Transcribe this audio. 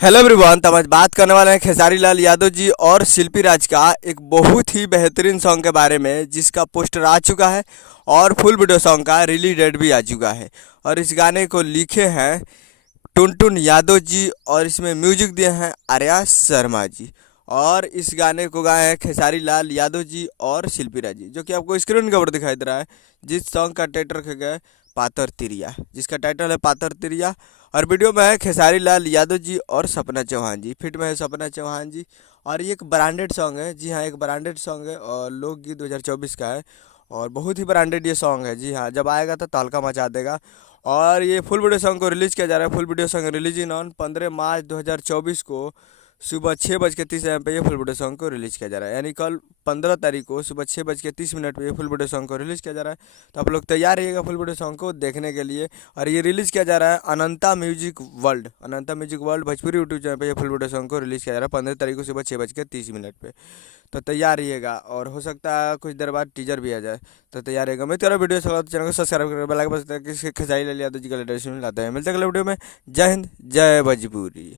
Hello everyone. तो हम आज बात करने वाले हैं खेसारी लाल यादव जी और शिल्पी राज का एक बहुत ही बेहतरीन सॉन्ग के बारे में, जिसका पोस्टर आ चुका है और फुल वीडियो सॉन्ग का रिलीज डेट भी आ चुका है। और इस गाने को लिखे हैं टुनटुन यादव जी और इसमें म्यूजिक दिए हैं आर्या शर्मा जी। और इस गाने को गाए हैं खेसारी लाल यादव जी और शिल्पी राज जी, जो कि आपको स्क्रीन के ऊपर दिखाई दे रहा है। जिस सॉन्ग का टाइटल रखा गया है पातर तिरिया, जिसका टाइटल है पातर तिरिया। और वीडियो में है खेसारी लाल यादव जी और सपना चौहान जी, फिट में है सपना चौहान जी। और ये एक ब्रांडेड सॉन्ग है, जी हाँ, एक ब्रांडेड सॉन्ग है और लोकगीत 2024 का है। और बहुत ही ब्रांडेड ये सॉन्ग है, जी हाँ, जब आएगा तो तहलका मचा देगा। और ये फुल वीडियो सॉन्ग को रिलीज़ किया जा रहा है। Full video song release in on 15 मार्च 2024 को सुबह 6:30 AM पे ये फुल वीडियो सॉन्ग को रिलीज़ किया जा रहा है। यानी कल 15 तारीख को सुबह 6:30 पे ये फुल वीडियो सॉन्ग को रिलीज़ किया जा रहा है। तो आप लोग तैयार रहिएगा फुल वीडियो सॉन्ग को देखने के लिए। और ये रिलीज़ किया जा रहा है Ananta music world Bhojpuri YouTube channel पे ये फुल वीडियो सॉन्ग को रिलीज़ किया जा रहा है 15 तारीख को सुबह 6:30 पे। तो तैयार रहिएगा और हो सकता है कुछ देर बाद टीजर भी आ जाए। तो तैयार रहेगा। मैं तेरा वीडियो चला तो चैनल को सब्सक्राइब करके बेल आइकन बजाते हैं कि खेसारी लाल यादव जी का लेटेस्ट न्यूज़ लाते हैं। मिलते हैं अगले वीडियो में। जय हिंद, जय भोजपुरी।